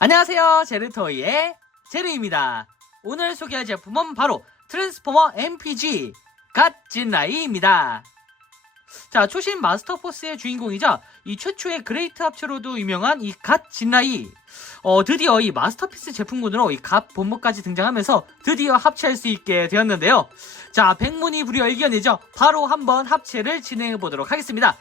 안녕하세요, 제르토이의 제르입니다. 오늘 소개할 제품은 바로 트랜스포머 MPG 갓진라이입니다. 자, 초신 마스터포스의 주인공이자 이 최초의 그레이트 합체로도 유명한 이 갓진라이. 드디어 이 마스터피스 제품군으로 이 갓 본보까지 등장하면서 드디어 합체할 수 있게 되었는데요. 자, 백문이 불여일견이죠. 바로 한번 합체를 진행해 보도록 하겠습니다.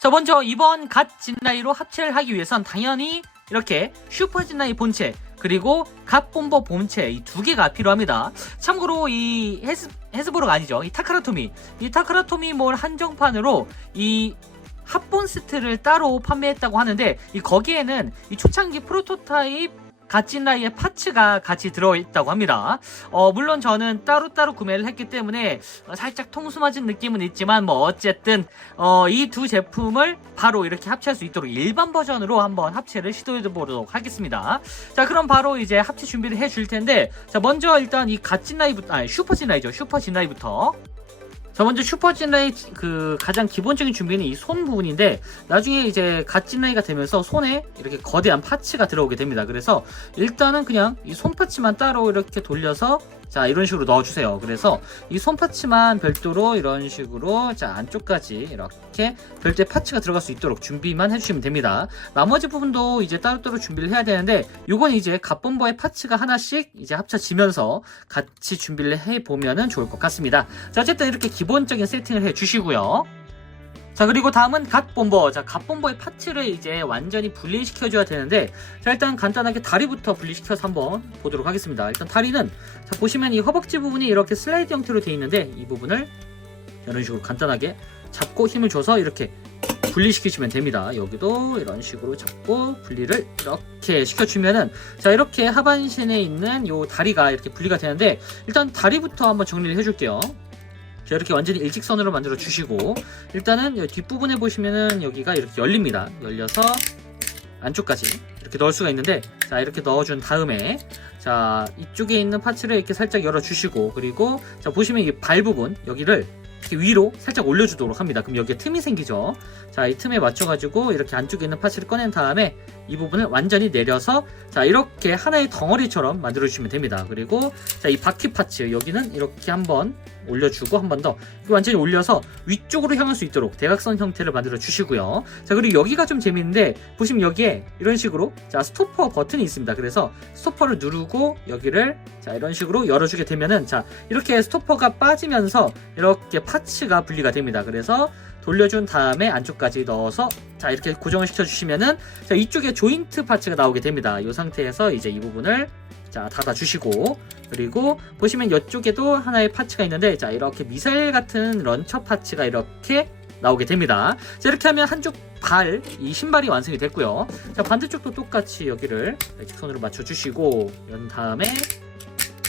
자, 먼저 이번 갓진라이로 합체를 하기 위해선 당연히 이렇게 슈퍼진라이 본체 그리고 갓본버 본체 이 두 개가 필요합니다. 참고로 이 헤스브로가 아니죠. 이 타카라토미 몰 한정판으로 이 핫본스트를 따로 판매했다고 하는데 거기에는 이 초창기 프로토타입 갓진라이의 파츠가 같이 들어있다고 합니다. 물론 저는 따로따로 구매를 했기 때문에 살짝 통수 맞은 느낌은 있지만 어쨌든 이 두 제품을 바로 이렇게 합체할 수 있도록 일반 버전으로 한번 합체를 시도해 보도록 하겠습니다. 자, 그럼 바로 이제 합체 준비를 해줄 텐데, 자, 먼저 일단 이 갓진라이부터, 슈퍼진라이부터. 자, 먼저 슈퍼진라이 가장 기본적인 준비는 이 손 부분인데, 나중에 이제 갓진라이가 되면서 손에 이렇게 거대한 파츠가 들어오게 됩니다. 그래서 일단은 그냥 이 손 파츠만 따로 이렇게 돌려서 자, 이런 식으로 넣어주세요. 그래서 이 손 파츠만 별도로 이런 식으로 자, 안쪽까지 이렇게 별도의 파츠가 들어갈 수 있도록 준비만 해주시면 됩니다. 나머지 부분도 이제 따로따로 준비를 해야 되는데, 요건 이제 갓본버의 파츠가 하나씩 이제 합쳐지면서 같이 준비를 해보면은 좋을 것 같습니다. 자, 어쨌든 이렇게 기본적인 세팅을 해주시고요. 자, 그리고 다음은 갓본버. 자, 갓본버의 파츠를 이제 완전히 분리시켜줘야 되는데, 자, 일단 간단하게 다리부터 분리시켜서 한번 보도록 하겠습니다. 일단 다리는, 자, 보시면 이 허벅지 부분이 이렇게 슬라이드 형태로 되어 있는데, 이 부분을 이런 식으로 간단하게 잡고 힘을 줘서 이렇게 분리시키시면 됩니다. 여기도 이런 식으로 잡고 분리를 이렇게 시켜주면은, 자, 이렇게 하반신에 있는 요 다리가 이렇게 분리가 되는데, 일단 다리부터 한번 정리를 해줄게요. 자, 이렇게 완전히 일직선으로 만들어 주시고, 일단은 여기 뒷부분에 보시면은 여기가 이렇게 열립니다. 열려서 안쪽까지 이렇게 넣을 수가 있는데, 자, 이렇게 넣어준 다음에, 자, 이쪽에 있는 파츠를 이렇게 살짝 열어 주시고, 그리고 자, 보시면 이 발 부분 여기를 이렇게 위로 살짝 올려주도록 합니다. 그럼 여기에 틈이 생기죠. 자, 이 틈에 맞춰가지고 이렇게 안쪽에 있는 파츠를 꺼낸 다음에 이 부분을 완전히 내려서, 자, 이렇게 하나의 덩어리처럼 만들어 주시면 됩니다. 그리고 자, 이 바퀴 파츠 여기는 이렇게 한번 올려주고, 한 번 더 완전히 올려서 위쪽으로 향할 수 있도록 대각선 형태를 만들어 주시고요. 자, 그리고 여기가 좀 재밌는데, 보시면 여기에 이런 식으로 자, 스토퍼 버튼이 있습니다. 그래서 스토퍼를 누르고 여기를 자, 이런 식으로 열어주게 되면은, 자, 이렇게 스토퍼가 빠지면서 이렇게 파츠가 분리가 됩니다. 그래서 돌려준 다음에 안쪽까지 넣어서 자, 이렇게 고정을 시켜주시면은, 자, 이쪽에 조인트 파츠가 나오게 됩니다. 이 상태에서 이제 이 부분을 자, 닫아주시고, 그리고 보시면 이쪽에도 하나의 파츠가 있는데, 자, 이렇게 미사일 같은 런처 파츠가 이렇게 나오게 됩니다. 자, 이렇게 하면 한쪽 발, 이 신발이 완성이 됐고요. 자, 반대쪽도 똑같이 여기를 일직선으로 맞춰주시고, 연 다음에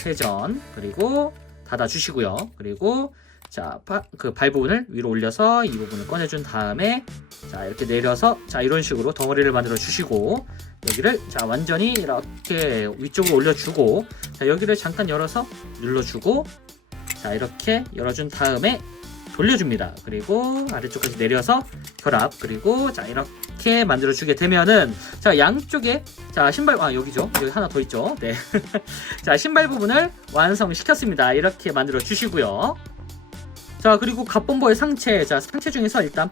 회전, 그리고 닫아주시고요. 그리고 자, 발 부분을 위로 올려서 이 부분을 꺼내준 다음에, 자, 이렇게 내려서 자, 이런 식으로 덩어리를 만들어 주시고, 여기를 자, 완전히 이렇게 위쪽으로 올려주고, 자, 여기를 잠깐 열어서 눌러주고, 자, 이렇게 열어준 다음에 돌려줍니다. 그리고 아래쪽까지 내려서 결합, 그리고 자, 이렇게 만들어 주게 되면은, 자, 양쪽에 자, 신발, 여기죠. 여기 하나 더 있죠. 네. 자, 신발 부분을 완성시켰습니다. 이렇게 만들어 주시고요. 자, 그리고 갓본버의 상체, 자, 상체 중에서 일단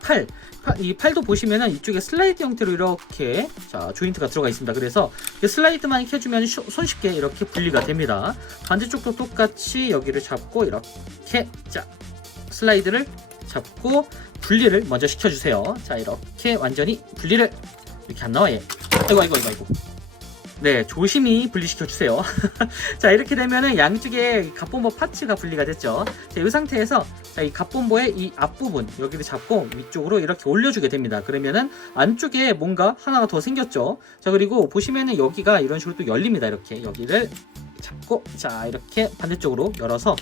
이 팔도 보시면은 이쪽에 슬라이드 형태로 이렇게 자, 조인트가 들어가 있습니다. 그래서 슬라이드만 이렇게 해주면 손쉽게 이렇게 분리가 됩니다. 반대쪽도 똑같이 여기를 잡고 이렇게 자, 슬라이드를 잡고 분리를 먼저 시켜주세요. 자, 이렇게 완전히 분리를 이렇게 안 나와. 얘. 아이고. 네, 조심히 분리시켜주세요. 자, 이렇게 되면은 양쪽에 갓본버 파츠가 분리가 됐죠. 자, 이 상태에서 자, 이 갓본버의 이 앞부분 여기를 잡고 위쪽으로 이렇게 올려주게 됩니다. 그러면은 안쪽에 뭔가 하나가 더 생겼죠. 자, 그리고 보시면은 여기가 이런 식으로 또 열립니다. 이렇게 여기를 잡고 자, 이렇게 반대쪽으로 열어서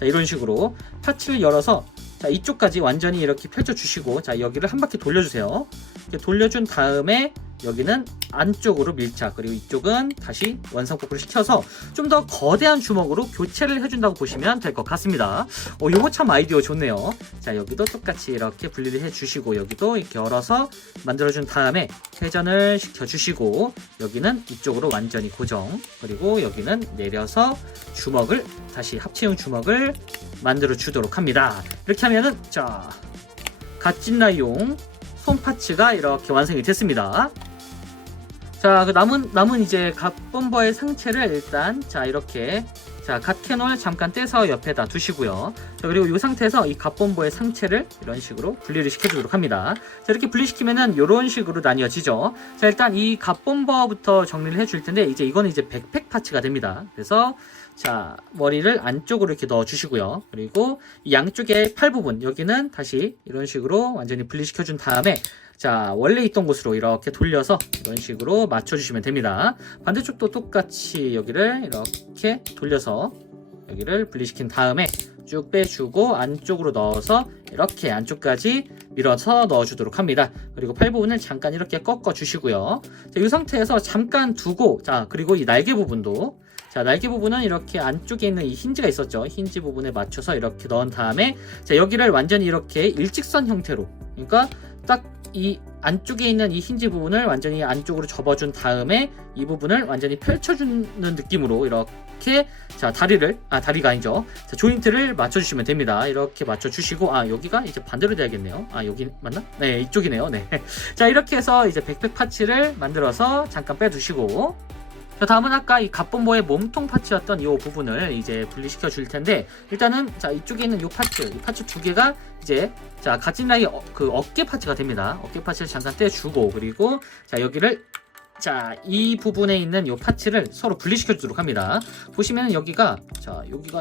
자, 이런 식으로 파츠를 열어서 자, 이쪽까지 완전히 이렇게 펼쳐주시고, 자, 여기를 한 바퀴 돌려주세요. 이렇게 돌려준 다음에 여기는 안쪽으로 밀착, 그리고 이쪽은 다시 원상복구를 시켜서 좀 더 거대한 주먹으로 교체를 해준다고 보시면 될 것 같습니다. 요거 참 아이디어 좋네요. 자, 여기도 똑같이 이렇게 분리를 해주시고 여기도 이렇게 열어서 만들어준 다음에 회전을 시켜주시고 여기는 이쪽으로 완전히 고정, 그리고 여기는 내려서 주먹을 다시 합체용 주먹을 만들어 주도록 합니다. 이렇게 하면은 자, 갓진라이용 손 파츠가 이렇게 완성이 됐습니다. 자, 그 남은 이제 갓범버의 상체를 일단 자, 이렇게 자, 갓캐논을 잠깐 떼서 옆에다 두시고요. 자, 그리고 이 상태에서 이 갓범버의 상체를 이런 식으로 분리를 시켜주도록 합니다. 자, 이렇게 분리시키면은 이런 식으로 나뉘어지죠. 자, 일단 이 갓범버부터 정리를 해줄 텐데 이제 이거는 이제 백팩 파츠가 됩니다. 그래서 자, 머리를 안쪽으로 이렇게 넣어주시고요. 그리고 이 양쪽의 팔 부분 여기는 다시 이런 식으로 완전히 분리시켜준 다음에 자, 원래 있던 곳으로 이렇게 돌려서 이런 식으로 맞춰주시면 됩니다. 반대쪽도 똑같이 여기를 이렇게 돌려서 여기를 분리시킨 다음에 쭉 빼주고 안쪽으로 넣어서 이렇게 안쪽까지 밀어서 넣어주도록 합니다. 그리고 팔 부분을 잠깐 이렇게 꺾어 주시고요. 자, 이 상태에서 잠깐 두고 자, 그리고 이 날개 부분도 자, 날개 부분은 이렇게 안쪽에 있는 이 힌지가 있었죠. 힌지 부분에 맞춰서 이렇게 넣은 다음에 자, 여기를 완전히 이렇게 일직선 형태로, 그러니까 딱 이 안쪽에 있는 이 힌지 부분을 완전히 안쪽으로 접어준 다음에 이 부분을 완전히 펼쳐주는 느낌으로 이렇게 자, 다리가 아니죠. 자, 조인트를 맞춰주시면 됩니다. 이렇게 맞춰주시고 여기가 이제 반대로 돼야겠네요. 여기 맞나? 네, 이쪽이네요. 네. 자, 이렇게 해서 이제 백팩 파츠를 만들어서 잠깐 빼두시고 자, 다음은 아까 이 갓범버의 몸통 파츠였던 이 부분을 이제 분리시켜 줄 텐데 일단은 자, 이쪽에 있는 이 파츠 두 개가 이제 자, 갓진라이 그 어깨 파츠가 됩니다. 어깨 파츠를 잠깐 떼주고 그리고 자, 여기를 자, 이 부분에 있는 이 파츠를 서로 분리시켜 주도록 합니다. 보시면 여기가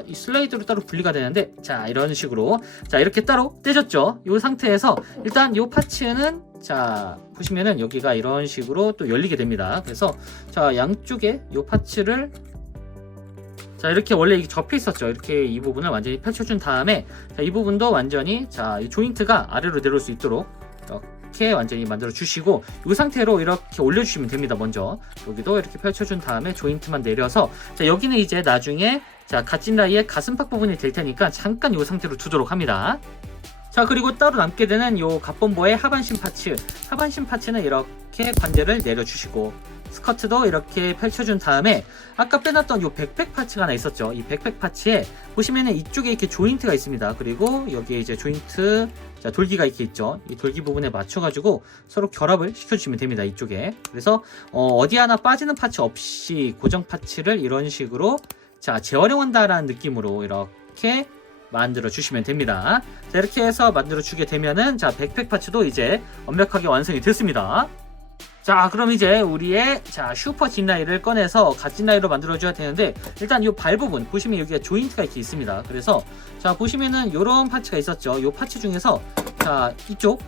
이 슬라이드로 따로 분리가 되는데 자, 이런 식으로 자, 이렇게 따로 떼졌죠. 이 상태에서 일단 이 파츠는 자, 보시면은 여기가 이런 식으로 또 열리게 됩니다. 그래서 자, 양쪽에 이 파츠를 자, 이렇게 원래 이게 접혀 있었죠. 이렇게 이 부분을 완전히 펼쳐준 다음에 자, 이 부분도 완전히 자, 이 조인트가 아래로 내려올 수 있도록 이렇게 완전히 만들어 주시고 이 상태로 이렇게 올려주시면 됩니다. 먼저 여기도 이렇게 펼쳐준 다음에 조인트만 내려서 자, 여기는 이제 나중에 자, 갓진라이의 가슴팍 부분이 될 테니까 잠깐 이 상태로 두도록 합니다. 자, 그리고 따로 남게 되는 요 갓범버의 하반신 파츠는 이렇게 관절을 내려주시고 스커트도 이렇게 펼쳐준 다음에 아까 빼놨던 요 백팩 파츠가 하나 있었죠. 이 백팩 파츠에 보시면은 이쪽에 이렇게 조인트가 있습니다. 그리고 여기에 이제 조인트 자, 돌기가 이렇게 있죠. 이 돌기 부분에 맞춰가지고 서로 결합을 시켜주시면 됩니다. 이쪽에. 그래서 어디 하나 빠지는 파츠 없이 고정 파츠를 이런 식으로 자, 재활용한다라는 느낌으로 이렇게 만들어 주시면 됩니다. 자, 이렇게 해서 만들어 주게 되면은 자, 백팩 파츠도 이제 완벽하게 완성이 됐습니다. 자, 그럼 이제 우리의 자, 슈퍼 진라이를 꺼내서 갓진라이로 만들어 줘야 되는데 일단 이 발 부분 보시면 여기가 조인트가 이렇게 있습니다. 그래서 자, 보시면은 요런 파츠가 있었죠. 요 파츠 중에서 자, 이쪽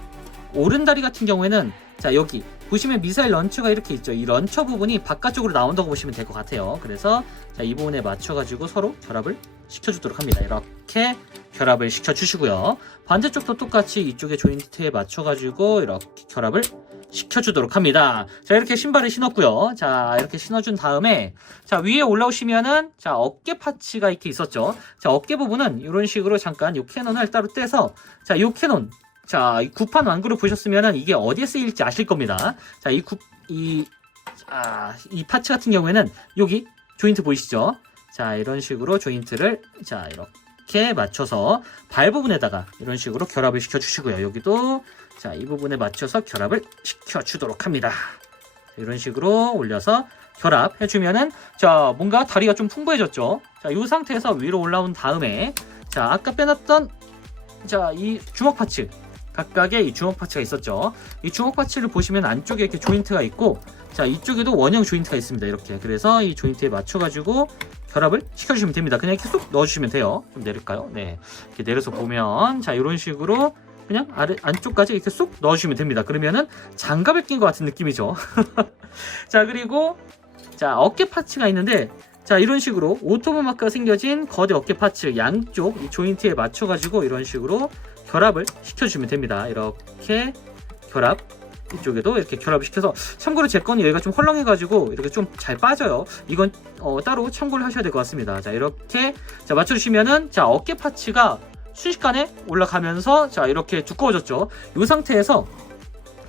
오른다리 같은 경우에는 자, 여기 보시면 미사일 런처가 이렇게 있죠. 이 런처 부분이 바깥쪽으로 나온다고 보시면 될 것 같아요. 그래서 자, 이 부분에 맞춰가지고 서로 결합을 시켜주도록 합니다. 이렇게 결합을 시켜주시고요. 반대쪽도 똑같이 이쪽에 조인트에 맞춰가지고 이렇게 결합을 시켜주도록 합니다. 자, 이렇게 신발을 신었고요. 자, 이렇게 신어준 다음에 자, 위에 올라오시면은 자, 어깨 파츠가 이렇게 있었죠. 자, 어깨 부분은 이런 식으로 잠깐 이 캐논을 따로 떼서 자, 이 캐논 자, 이 구판 완구를 보셨으면은 이게 어디에 쓰일지 아실 겁니다. 자, 이 파츠 같은 경우에는 여기 조인트 보이시죠? 자, 이런 식으로 조인트를 자, 이렇게 맞춰서 발 부분에다가 이런 식으로 결합을 시켜 주시고요. 여기도 자, 이 부분에 맞춰서 결합을 시켜 주도록 합니다. 이런 식으로 올려서 결합해 주면은 자, 뭔가 다리가 좀 풍부해졌죠? 자, 이 상태에서 위로 올라온 다음에 자, 아까 빼놨던 자, 이 주먹 파츠 각각의 이 주먹 파츠가 있었죠. 이 주먹 파츠를 보시면 안쪽에 이렇게 조인트가 있고 자, 이쪽에도 원형 조인트가 있습니다. 이렇게. 그래서 이 조인트에 맞춰가지고 결합을 시켜주시면 됩니다. 그냥 이렇게 쏙 넣어주시면 돼요. 좀 내릴까요? 네. 이렇게 내려서 보면 자, 이런 식으로 그냥 안쪽까지 이렇게 쏙 넣어주시면 됩니다. 그러면은 장갑을 낀 것 같은 느낌이죠. 자, 그리고 자, 어깨 파츠가 있는데 자, 이런 식으로 오토모 마크가 생겨진 거대 어깨 파츠 양쪽 이 조인트에 맞춰가지고 이런 식으로 결합을 시켜주시면 됩니다. 이렇게 결합 이쪽에도 이렇게 결합을 시켜서, 참고로 제 거는 여기가 좀 헐렁해가지고 이렇게 좀 잘 빠져요. 이건 따로 참고를 하셔야 될 것 같습니다. 자, 이렇게 자 맞춰주시면은, 자 어깨 파츠가 순식간에 올라가면서 자 이렇게 두꺼워졌죠. 이 상태에서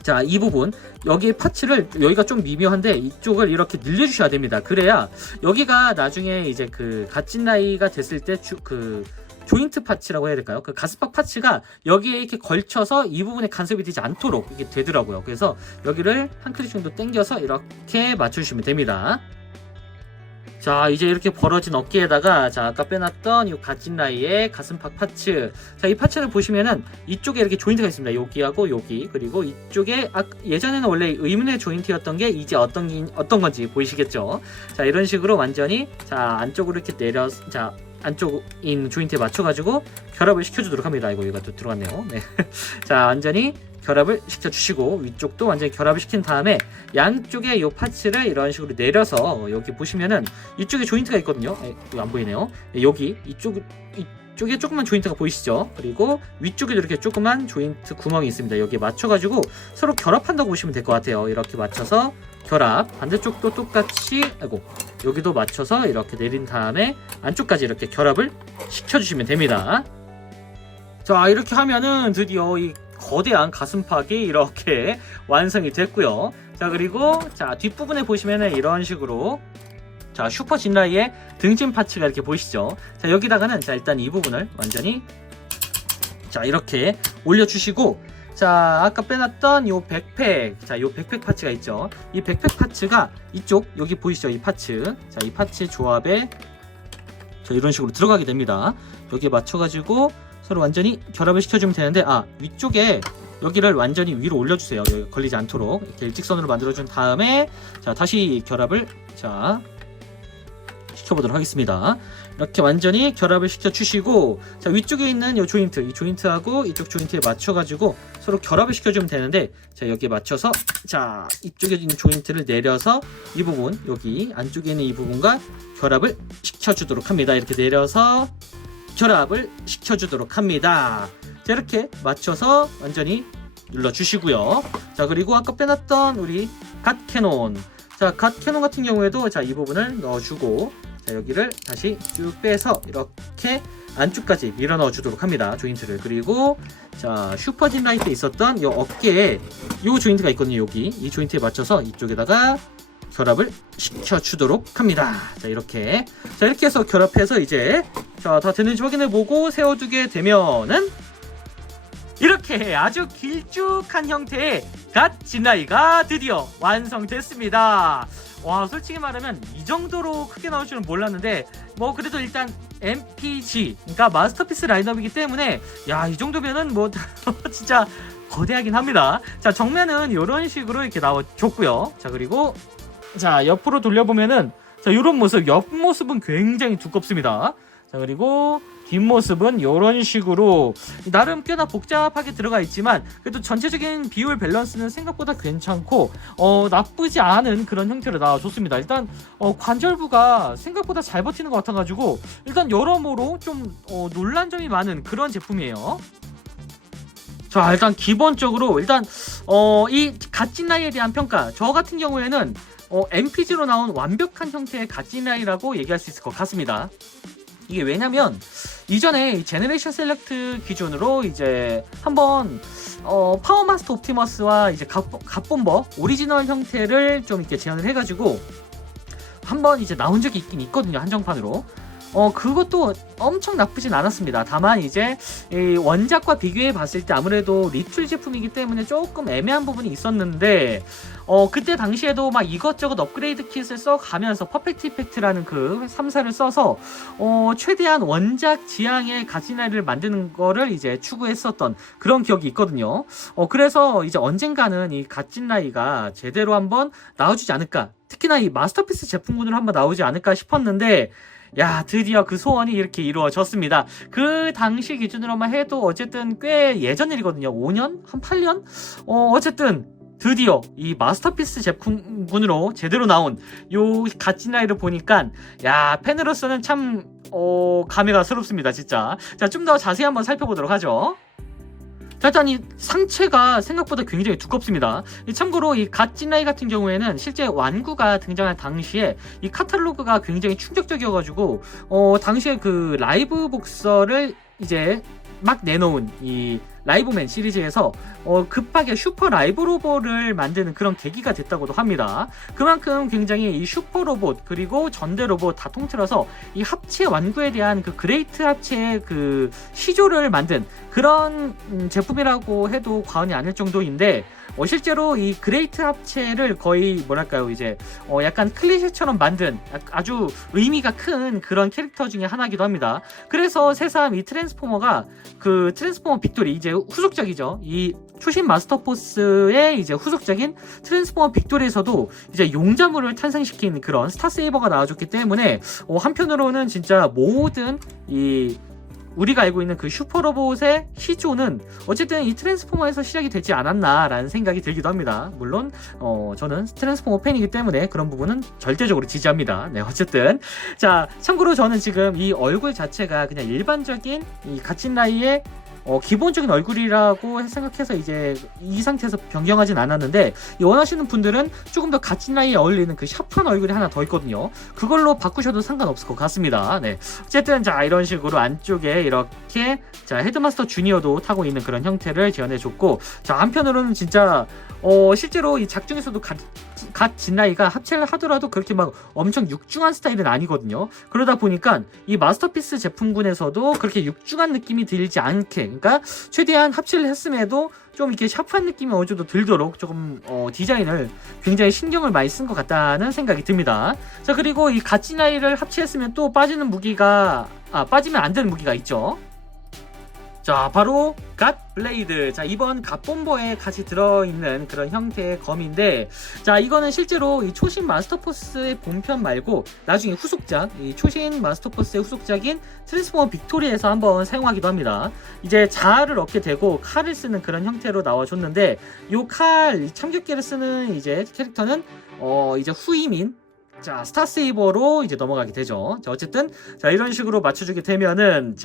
자 이 부분 여기 파츠를, 여기가 좀 미묘한데 이쪽을 이렇게 늘려주셔야 됩니다. 그래야 여기가 나중에 이제 그 갓진라이가 됐을 때 그 조인트 파츠라고 해야 될까요? 그 가스팍 파츠가 여기에 이렇게 걸쳐서 이 부분에 간섭이 되지 않도록 이게 되더라고요. 그래서 여기를 한 클릭 정도 당겨서 이렇게 맞춰주시면 됩니다. 자, 이제 이렇게 벌어진 어깨에다가 자 아까 빼놨던 이 갓진라이의 가슴팍 파츠, 자 이 파츠를 보시면은 이쪽에 이렇게 조인트가 있습니다. 여기하고 여기, 그리고 이쪽에 예전에는 원래 의문의 조인트였던 게 이제 어떤 건지 보이시겠죠? 자 이런 식으로 완전히 자 안쪽으로 이렇게 자 안쪽인 조인트에 맞춰가지고 결합을 시켜주도록 합니다. 이거 여기가 또 들어갔네요. 네. 자 완전히 결합을 시켜주시고, 위쪽도 완전히 결합을 시킨 다음에 양쪽에 이 파츠를 이런 식으로 내려서, 여기 보시면은 이쪽에 조인트가 있거든요. 이거 안 보이네요. 여기 이쪽에 조그만 조인트가 보이시죠? 그리고 위쪽에도 이렇게 조그만 조인트 구멍이 있습니다. 여기에 맞춰가지고 서로 결합한다고 보시면 될 것 같아요. 이렇게 맞춰서 결합, 반대쪽도 똑같이 여기도 맞춰서 이렇게 내린 다음에 안쪽까지 이렇게 결합을 시켜주시면 됩니다. 자 이렇게 하면은 드디어 이 거대한 가슴팍이 이렇게 완성이 됐고요. 자 그리고 자 뒷부분에 보시면은 이런 식으로 자 슈퍼 진라이의 등짐 파츠가 이렇게 보이시죠? 자 여기다가는 자 일단 이 부분을 완전히 자 이렇게 올려주시고, 자 아까 빼놨던 요 백팩, 자 요 백팩 파츠가 있죠? 이 백팩 파츠가 이쪽 여기 보이시죠? 이 파츠, 자 이 파츠 조합에 자 이런 식으로 들어가게 됩니다. 여기에 맞춰가지고 서로 완전히 결합을 시켜주면 되는데, 위쪽에 여기를 완전히 위로 올려주세요. 여기 걸리지 않도록 이렇게 일직선으로 만들어준 다음에 자 다시 결합을 자 시켜보도록 하겠습니다. 이렇게 완전히 결합을 시켜주시고, 자 위쪽에 있는 이 조인트, 이 조인트하고 이쪽 조인트에 맞춰가지고 서로 결합을 시켜주면 되는데, 자 여기에 맞춰서 자 이쪽에 있는 조인트를 내려서 이 부분, 여기 안쪽에 있는 이 부분과 결합을 시켜주도록 합니다. 이렇게 내려서 결합을 시켜주도록 합니다. 자 이렇게 맞춰서 완전히 눌러주시고요. 자 그리고 아까 빼놨던 우리 갓캐논, 자 갓캐논 같은 경우에도 자 이 부분을 넣어주고, 자 여기를 다시 쭉 빼서 이렇게 안쪽까지 밀어 넣어주도록 합니다. 조인트를. 그리고 자 슈퍼 진라이트에 있었던 이 어깨에 이 조인트가 있거든요. 여기 이 조인트에 맞춰서 이쪽에다가 결합을 시켜주도록 합니다. 자 이렇게 해서 결합해서 이제 자 다 됐는지 확인해보고 세워두게 되면은 이렇게 아주 길쭉한 형태의 갓진라이가 드디어 완성됐습니다. 와 솔직히 말하면 이 정도로 크게 나올 줄은 몰랐는데, 뭐 그래도 일단 MPG 그러니까 마스터피스 라인업이기 때문에 야 이 정도면은 뭐 진짜 거대하긴 합니다. 자 정면은 이런 식으로 이렇게 나와줬고요. 자 그리고 자 옆으로 돌려보면은 자 이런 모습, 옆모습은 굉장히 두껍습니다. 자 그리고 뒷모습은 이런 식으로 나름 꽤나 복잡하게 들어가 있지만 그래도 전체적인 비율 밸런스는 생각보다 괜찮고 나쁘지 않은 그런 형태로 나와줬습니다. 일단 관절부가 생각보다 잘 버티는 것 같아가지고 일단 여러모로 좀 놀란 점이 많은 그런 제품이에요. 자 일단 기본적으로 일단 이 갓진라이에 대한 평가, 저 같은 경우에는 MPG로 나온 완벽한 형태의 갓진라이라고 얘기할 수 있을 것 같습니다. 이게 왜냐면 이전에 제너레이션 셀렉트 기준으로 이제 한번 파워마스터 옵티머스와 이제 갓본버 오리지널 형태를 좀 이렇게 제안을 해가지고 한번 이제 나온 적이 있긴 있거든요, 한정판으로. 그것도 엄청 나쁘진 않았습니다. 다만 이제 이 원작과 비교해 봤을 때 아무래도 리툴 제품이기 때문에 조금 애매한 부분이 있었는데 그때 당시에도 막 이것저것 업그레이드 킷을 써가면서 퍼펙트 이펙트라는 그 3사를 써서 최대한 원작 지향의 갓진라이를 만드는 거를 이제 추구했었던 그런 기억이 있거든요. 그래서 이제 언젠가는 이 갓진라이가 제대로 한번 나와주지 않을까, 특히나 이 마스터피스 제품군으로 한번 나오지 않을까 싶었는데 야 드디어 그 소원이 이렇게 이루어졌습니다. 그 당시 기준으로만 해도 어쨌든 꽤 예전 일이거든요. 5년? 한 8년? 어쨌든 드디어 이 마스터피스 제품군으로 제대로 나온 요 갓진라이를 보니까 야 팬으로서는 참 감회가 새롭습니다 진짜. 자 좀 더 자세히 한번 살펴보도록 하죠. 자, 일단 이 상체가 생각보다 굉장히 두껍습니다. 참고로 이 갓진라이 같은 경우에는 실제 완구가 등장한 당시에 이 카탈로그가 굉장히 충격적이어가지고 당시에 그 라이브 복서를 이제 막 내놓은 이 라이브맨 시리즈에서 급하게 슈퍼 라이브 로봇을 만드는 그런 계기가 됐다고도 합니다. 그만큼 굉장히 이 슈퍼 로봇 그리고 전대 로봇 다 통틀어서 이 합체 완구에 대한 그 그레이트 합체의 그 시조를 만든 그런 제품이라고 해도 과언이 아닐 정도인데, 실제로 이 그레이트 합체를 거의 뭐랄까요, 이제 약간 클리셰처럼 만든 아주 의미가 큰 그런 캐릭터 중에 하나이기도 합니다. 그래서 새삼 이 트랜스포머가 그 트랜스포머 빅토리, 이제 후속작이죠. 이 초신 마스터포스의 이제 후속작인 트랜스포머 빅토리에서도 이제 용자물을 탄생시킨 그런 스타세이버가 나와줬기 때문에 한편으로는 진짜 모든 이 우리가 알고 있는 그 슈퍼로봇의 시조는 어쨌든 이 트랜스포머에서 시작이 되지 않았나라는 생각이 들기도 합니다. 물론 저는 트랜스포머 팬이기 때문에 그런 부분은 절대적으로 지지합니다. 네, 어쨌든 자, 참고로 저는 지금 이 얼굴 자체가 그냥 일반적인 이 갓진라이의 기본적인 얼굴이라고 생각해서 이제 이 상태에서 변경하진 않았는데, 원하시는 분들은 조금 더 갓진라이에 어울리는 그 샤프한 얼굴이 하나 더 있거든요. 그걸로 바꾸셔도 상관없을 것 같습니다. 네, 어쨌든 자, 이런 식으로 안쪽에 이렇게 자, 헤드마스터 주니어도 타고 있는 그런 형태를 지원해줬고, 자, 한편으로는 진짜 실제로 이 작중에서도 갓진라이가 합체를 하더라도 그렇게 막 엄청 육중한 스타일은 아니거든요. 그러다 보니까 이 마스터피스 제품군에서도 그렇게 육중한 느낌이 들지 않게, 그러니까 최대한 합체를 했음에도 좀 이렇게 샤프한 느낌이 어느 정도 들도록 조금 디자인을 굉장히 신경을 많이 쓴 것 같다는 생각이 듭니다. 자, 그리고 이 갓진라이를 합체했으면 또 빠지는 무기가 빠지면 안 되는 무기가 있죠. 자, 바로 갓 블레이드. 자, 이번 갓본보에 같이 들어있는 그런 형태의 검인데, 자, 이거는 실제로 이 초신 마스터포스의 본편 말고 나중에 후속작, 이 초신 마스터포스의 후속작인 트랜스포머 빅토리에서 한번 사용하기도 합니다. 이제 자아를 얻게 되고 칼을 쓰는 그런 형태로 나와줬는데, 요 칼, 참교계를 쓰는 이제 캐릭터는 이제 후임인 자, 스타세이버로 이제 넘어가게 되죠. 자, 어쨌든 자, 이런 식으로 맞춰주게 되면은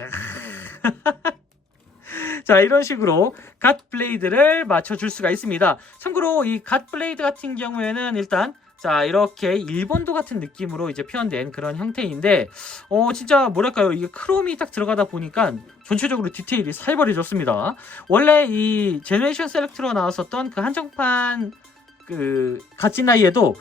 자, 이런 식으로 갓 블레이드를 맞춰줄 수가 있습니다. 참고로 이 갓 블레이드 같은 경우에는 일단 자, 이렇게 일본도 같은 느낌으로 이제 표현된 그런 형태인데, 진짜 뭐랄까요, 이게 크롬이 딱 들어가다 보니까 전체적으로 디테일이 살벌해졌습니다. 원래 이 제너레이션 셀렉트로 나왔었던 그 한정판 그 갓진라이에도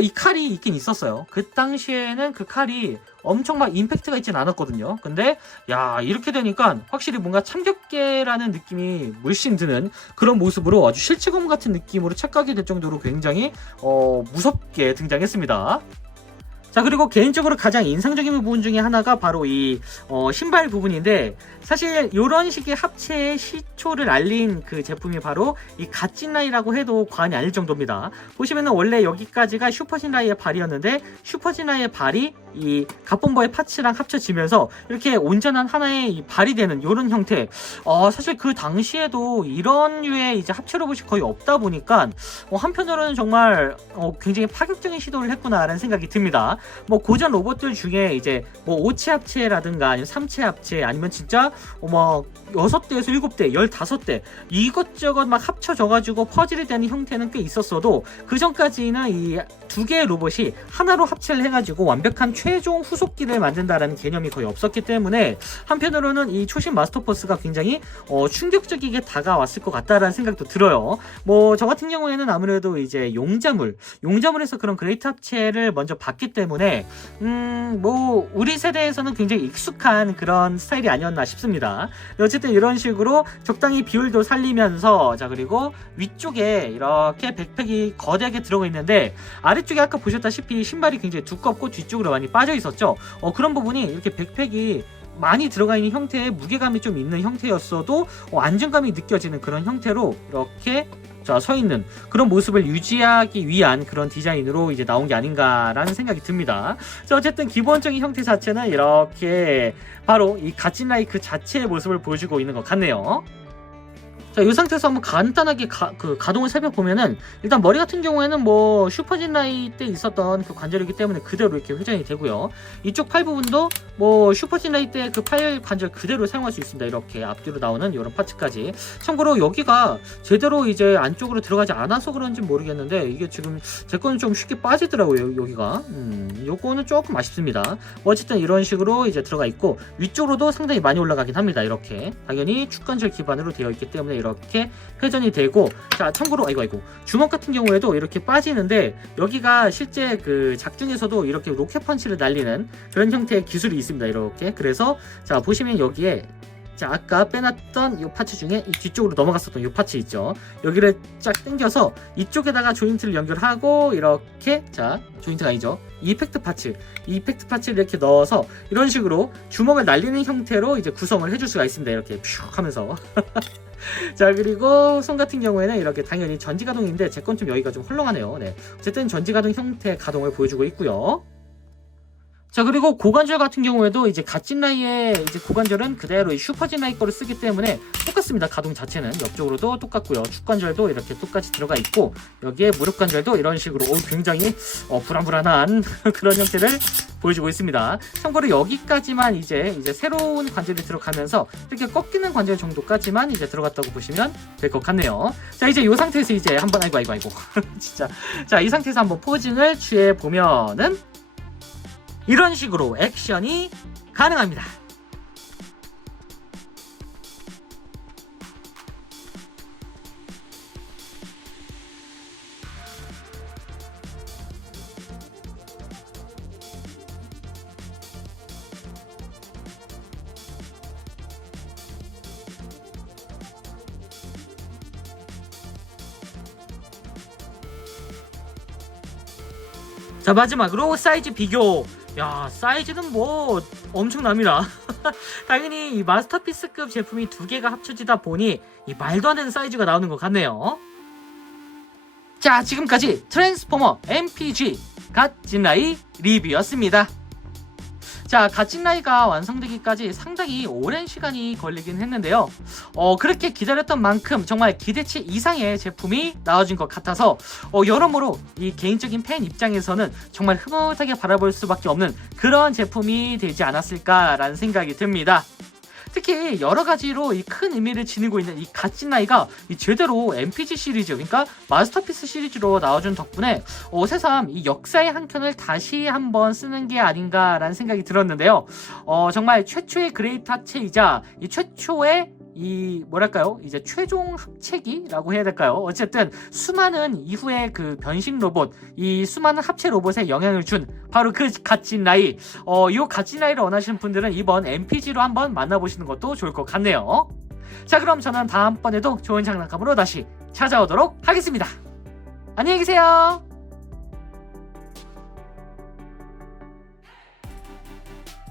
이 칼이 있긴 있었어요. 그 당시에는 그 칼이 엄청 막 임팩트가 있진 않았거든요. 근데 야, 이렇게 되니까 확실히 뭔가 참격계라는 느낌이 물씬 드는 그런 모습으로 아주 실체검 같은 느낌으로 착각이 될 정도로 굉장히 무섭게 등장했습니다. 자, 그리고 개인적으로 가장 인상적인 부분 중에 하나가 바로 이 신발 부분인데, 사실 이런 식의 합체의 시초를 알린 그 제품이 바로 이 갓진라이라고 해도 과언이 아닐 정도입니다. 보시면은 원래 여기까지가 슈퍼진라이의 발이었는데, 슈퍼진라이의 발이 이 갓본보의 파츠랑 합쳐지면서 이렇게 온전한 하나의 이 발이 되는 이런 형태. 사실 그 당시에도 이런 류의 이제 합체 로봇이 거의 없다 보니까 한편으로는 정말 굉장히 파격적인 시도를 했구나라는 생각이 듭니다. 뭐 고전 로봇들 중에 이제 뭐 5체 합체라든가 아니면 3체 합체 아니면 진짜 뭐 6대에서 7대, 15대 이것저것 막 합쳐져가지고 퍼즐이 되는 형태는 꽤 있었어도, 그 전까지는 이 두 개의 로봇이 하나로 합체를 해가지고 완벽한 최종 후속기를 만든다라는 개념이 거의 없었기 때문에 한편으로는 이 초신 마스터포스가 굉장히 충격적이게 다가왔을 것 같다라는 생각도 들어요. 뭐 저 같은 경우에는 아무래도 이제 용자물에서 그런 그레이트 합체를 먼저 봤기 때문에 뭐 우리 세대에서는 굉장히 익숙한 그런 스타일이 아니었나 싶습니다. 어쨌든 이런 식으로 적당히 비율도 살리면서, 자, 그리고 위쪽에 이렇게 백팩이 거대하게 들어가 있는데, 아래쪽에 아까 보셨다시피 신발이 굉장히 두껍고 뒤쪽으로 많이 빠져 있었죠. 그런 부분이 이렇게 백팩이 많이 들어가 있는 형태의 무게감이 좀 있는 형태였어도 안정감이 느껴지는 그런 형태로 이렇게 자, 서 있는 그런 모습을 유지하기 위한 그런 디자인으로 이제 나온 게 아닌가라는 생각이 듭니다. 자, 어쨌든 기본적인 형태 자체는 이렇게 바로 이 갓진라이 그 자체의 모습을 보여주고 있는 것 같네요. 자, 이 상태에서 한번 간단하게 가동을 살펴보면은, 일단 머리 같은 경우에는 뭐 슈퍼진라이 때 있었던 그 관절이기 때문에 그대로 이렇게 회전이 되고요. 이쪽 팔 부분도 뭐 슈퍼진라이 때 그 팔 관절 그대로 사용할 수 있습니다. 이렇게 앞뒤로 나오는 이런 파츠까지. 참고로 여기가 제대로 이제 안쪽으로 들어가지 않아서 그런지 모르겠는데, 이게 지금 제 거는 좀 쉽게 빠지더라고요. 여기가 요거는 조금 아쉽습니다. 어쨌든 이런 식으로 이제 들어가 있고, 위쪽으로도 상당히 많이 올라가긴 합니다. 이렇게 당연히 축관절 기반으로 되어 있기 때문에 이렇게 회전이 되고, 자, 참고로 아이고 주먹 같은 경우에도 이렇게 빠지는데, 여기가 실제 그 작중에서도 이렇게 로켓 펀치를 날리는 그런 형태의 기술이 있습니다. 이렇게. 그래서 자, 보시면 여기에, 자, 아까 빼놨던 이 파츠 중에 이 뒤쪽으로 넘어갔었던 이 파츠 있죠. 여기를 쫙 당겨서 이쪽에다가 조인트를 연결하고, 이렇게, 자, 조인트가 아니죠, 이펙트 파츠, 이 이펙트 파츠를 이렇게 넣어서 이런 식으로 주먹을 날리는 형태로 이제 구성을 해줄 수가 있습니다. 이렇게 슉 하면서. 자, 그리고 손 같은 경우에는 이렇게 당연히 전지가동인데, 제 건 좀 여기가 좀 헐렁하네요. 네, 어쨌든 전지가동 형태의 가동을 보여주고 있고요. 자, 그리고 고관절 같은 경우에도 이제 갓진라이의 이제 고관절은 그대로 이 슈퍼진라이 거를 쓰기 때문에 똑같습니다. 가동 자체는 옆쪽으로도 똑같고요. 축관절도 이렇게 똑같이 들어가 있고, 여기에 무릎관절도 이런 식으로 굉장히 불안불안한 그런 형태를 보여주고 있습니다. 참고로 여기까지만 이제 새로운 관절이 들어가면서 이렇게 꺾이는 관절 정도까지만 이제 들어갔다고 보시면 될 것 같네요. 자, 이제 이 상태에서 이제 한번 아이고 진짜, 자, 이 상태에서 한번 포징을 취해 보면은 이런 식으로 액션이 가능합니다. 자, 마지막으로 사이즈 비교. 야, 사이즈는 뭐 엄청납니다. 당연히 이 마스터피스급 제품이 두 개가 합쳐지다 보니 이 말도 안 되는 사이즈가 나오는 것 같네요. 자, 지금까지 트랜스포머 MPG 갓진라이 리뷰였습니다. 자, 갓진라이가 완성되기까지 상당히 오랜 시간이 걸리긴 했는데요. 그렇게 기다렸던 만큼 정말 기대치 이상의 제품이 나와진 것 같아서 여러모로 이 개인적인 팬 입장에서는 정말 흐뭇하게 바라볼 수밖에 없는 그런 제품이 되지 않았을까라는 생각이 듭니다. 특히 여러 가지로 이 큰 의미를 지니고 있는 이 갓진라이가 제대로 MPG 시리즈, 그러니까 마스터피스 시리즈로 나와준 덕분에 새삼 이 역사의 한 켠을 다시 한번 쓰는 게 아닌가라는 생각이 들었는데요. 정말 최초의 그레이트 합체이자 이 최초의 이 뭐랄까요, 이제 최종 합체기라고 해야 될까요? 어쨌든 수많은 이후의 그 변신 로봇, 이 수많은 합체 로봇에 영향을 준 바로 그 갓진라이. 이 갓진라이를 원하시는 분들은 이번 MPG로 한번 만나보시는 것도 좋을 것 같네요. 자, 그럼 저는 다음번에도 좋은 장난감으로 다시 찾아오도록 하겠습니다. 안녕히 계세요.